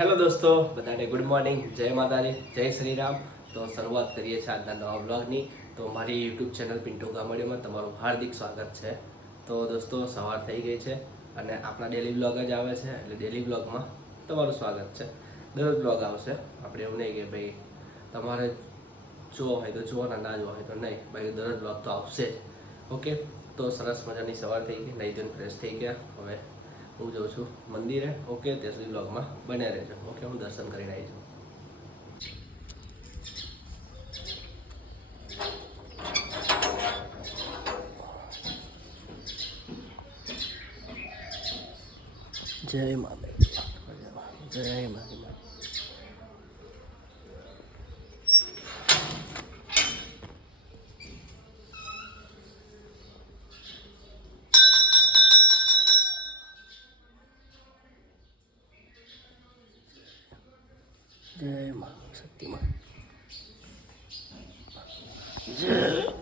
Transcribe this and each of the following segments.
Hello દોસ્તો, બધાને good morning જય માતાજી, જય શ્રી રામ તો શરૂઆત કરીએ છીએ આજના નવા બ્લોગની તો મારી યુટ્યુબ ચેનલ પિન્ટો ગામડીઓમાં તમારું હાર્દિક સ્વાગત છે. તો દોસ્તો, સવાર થઈ ગઈ છે અને આપણા ડેલી બ્લોગ જ આવે છે, એટલે ડેલી બ્લોગમાં તમારું સ્વાગત છે. દરરોજ બ્લોગ આવશે. આપણે એવું નહીં કે ભાઈ તમારે જોવો હોય તો જુઓ ના જોવો હોય તો નહીં. ભાઈ દરરોજ બ્લોગ તો આવશે જ. ઓકે તો સરસ મજાની સવાર થઈ ગઈ નહીં ફ્રેશ થઈ ગયા. હવે હું જાઉં છું. મંદિરે ઓકે ત્યાં સુધી બ્લોગમાં બન્યા રહેજો. ઓકે હું દર્શન કરીને આવી છું જય માતા જય માતા જય મા શક્તિમાં જય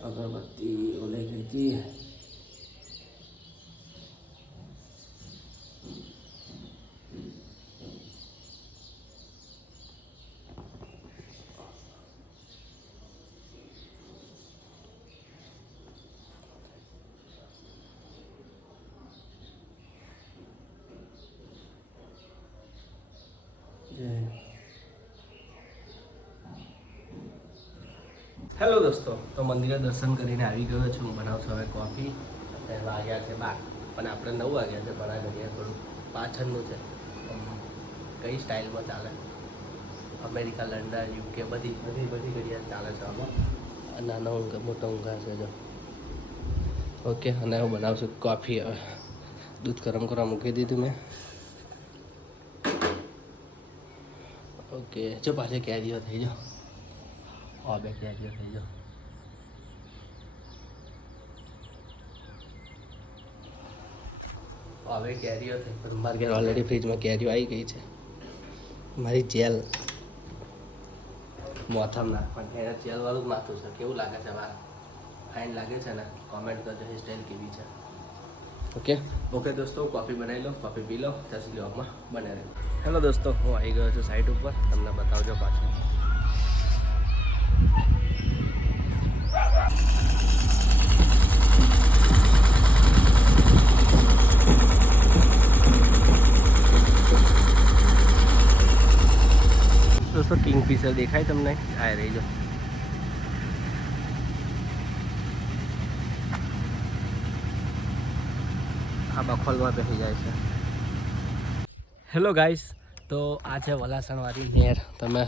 અગરબત્તી ઓલે ગઈ હતી હેલો દોસ્તો, તો મંદિરે દર્શન કરીને આવી ગયો છું. હું બનાવશું હવે કોફી અત્યારે વાગ્યા છે બાર, પણ આપણે નવ વાગ્યા છે ભણા ઘડિયા થોડું પાછળનું છે. કઈ સ્ટાઇલમાં ચાલે? અમેરિકા લંડન યુકે બધી બધી બધી ઘડિયા ચાલે છે આમાં. નાનો ઊંઘા, મોટો ઊંઘા છે જો. ઓકે અને હું બનાવશું કોફી હવે. દૂધ ગરમ કરવા મૂકી દીધું મેં. ઓકે જો પાછળ કેરીઓ થઈ જાઓ હા બે કેરીઓ થઈ જાઓ હવે કેરીઓ થઈ પણ મારી ઘેર ઓલરેડી ફ્રીજમાં કેરીઓ આવી ગઈ છે મારી જેલ મોથમ નાખવાની એને જેલ વાળું જ માથું છે કેવું લાગે છે મારે ફાઇન લાગે છે ને કોમેન્ટ કરજો હેરસ્ટાઈલ કેવી છે ઓકે. ઓકે દોસ્તો કોફી બનાવી લો કોફી પી લો ત્યાં સુધી બ્લોગમાં બને રહે. હેલો દોસ્તો હું આવી ગયો છું સાઈટ ઉપર. તમને બતાવજો પાછું. દોસ્તો કિંગફિશર દેખાય તમને? આ રહી જો આ બખોલમાં બેસી જાય છે. હેલો ગાઈસ તો આ છે વલાસણવાળી નહેર તમે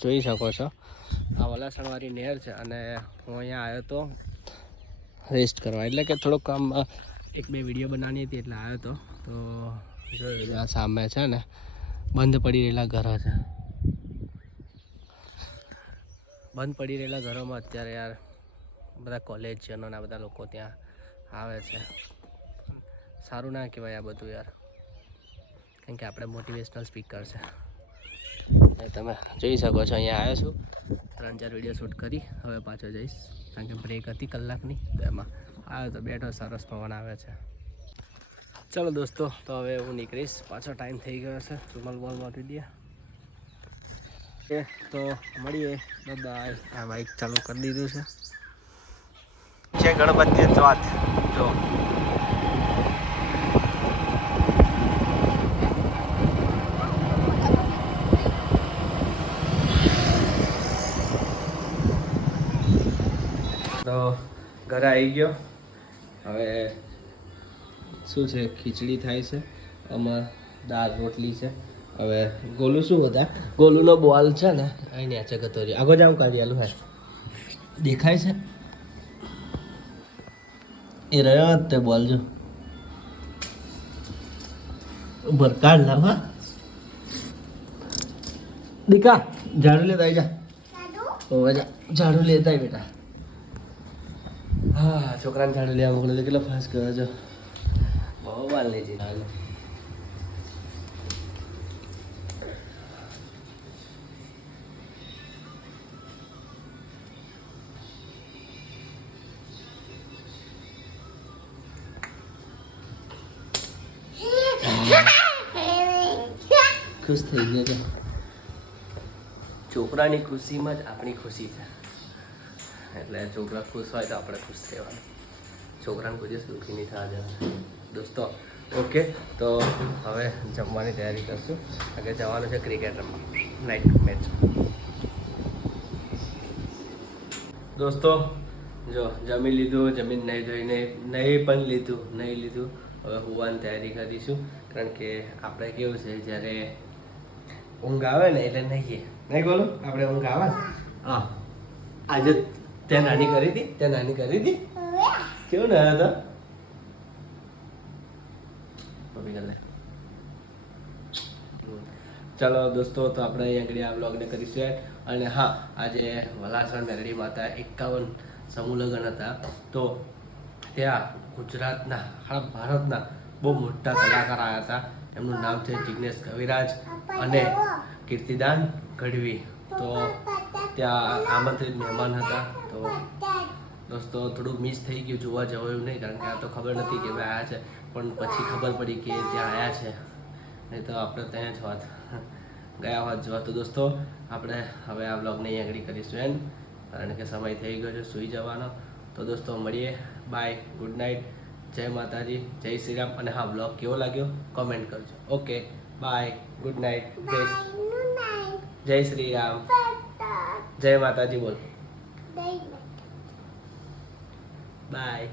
જોઈ શકો છો. આ વલાસણવાળી નહેર છે અને હું અહીંયા આવ્યો તો રેસ્ટ કરવા. એટલે કે થોડોક કામ એક બે વીડિયો બનાવવાની હતી એટલે આવ્યો તો. તો જોઈ આ સામે છે ને બંધ પડી રહેલા ઘરો છે. બંધ પડી રહેલા ઘરોમાં અત્યારે યાર બધા કોલેજ છે આ બધા લોકો ત્યાં આવે છે. સારું ના કહેવાય આ બધું યાર. કારણ કે આપણે મોટિવેશનલ સ્પીકર છે. તમે જોઈ શકો છો, અહીંયા આવ્યો છું. ત્રણ ચાર વીડિયો શૂટ કરી, હવે પાછો જઈશ. કારણ કે બ્રેક હતી કલાકની, તો એમાં આવ્યો તો બેઠો, સરસ પવન આવે છે. ચલો દોસ્તો, તો હવે હું નીકળીશ. પાછો ટાઈમ થઈ ગયો છે, રૂમાલ બોલ વાપરી દે એ, તો મળીએ. બાય આ બાઈક ચાલુ કરી દીધું છે. છે ગણપતિ વાત. જો તો ઘરે આવી ગયો. હવે શું છે ખીચડી થાય છે અમાર દાળ રોટલી છે. હવે ગોલું શું હતા? ગોલુનો બોલ છે ને અહીં નીચે ગતો રહ્યો આગળ જાઉં કાઢી આલું હા દેખાય છે? એ રહ્યો જ તે બોલ જો. ઉભર કાઢ લાવ હા. દીકા ઝાડુ લેતા આવી જા. જા. ઝાડુ લેતા આવી બેટા. હા, છોકરાને જાણે લેવા મોકલે તો કેટલો ફાસ કર્યો છો બહુ વાર લઈ જઈને ખુશ થઈ ગયો છે. છોકરાની ખુશીમાં જ આપણી ખુશી છે. એટલે છોકરા ખુશ હોય તો આપણે ખુશ રહેવાનું છોકરાને કોઈ દુઃખી નહીં થવા જવાનું દોસ્તો, ઓકે, તો હવે જમવાની તૈયારી કરશું. આગળ જવાનું છે ક્રિકેટ રમવા નાઇટ મેચ દોસ્તો, જો, જમી લીધું, જમીન નહીં ધોઈને, નહીં પણ લીધું, નહીં લીધું. હવે હોવાની તૈયારી કરીશું. કારણ કે આપણે કેવું છે, જ્યારે ઊંઘ આવે ને એટલે નહીં નહીં બોલો? આપણે ઊંઘ આવે? હા. આજે તે નાની કરી હતી તે નાની કરી હતી કેવું ના હતા. ચાલો દોસ્તો, તો આપણે અહીંયા આગળ આ બ્લોગને કરીશું end. અને હા, આજે વલાસણ મેરડી માતા એકાવન સમૂહ લગ્ન હતા. તો ત્યાં ગુજરાતના, આખા ભારતના બહુ મોટા કલાકાર આવ્યા હતા. એમનું નામ છે જિગ્નેશ કવિરાજ અને કીર્તિદાન ગઢવી. તો ત્યાં આમંત્રિત મહેમાન હતા તો દોસ્તો થોડું મિસ થઈ ગયું જોવા જવાયું નહીં કારણ કે આ તો ખબર નથી કે ભાઈ આવ્યા છે પણ પછી ખબર પડી કે ત્યાં આવ્યા છે. નહીં તો આપણે ત્યાં જ હોત. ગયા હોત જોવા. તો દોસ્તો આપણે હવે આ બ્લોગને અહીં આગળ કરીશું એમ કારણ કે સમય થઈ ગયો છે સૂઈ જવાનો. તો દોસ્તો મળીએ. બાય ગુડ નાઇટ જય માતાજી. જય શ્રી રામ. અને હા બ્લોગ કેવો લાગ્યો? કોમેન્ટ કરજો. ઓકે બાય ગુડ નાઇટ જય જય શ્રી રામ. જય માતાજી બોલ. બાય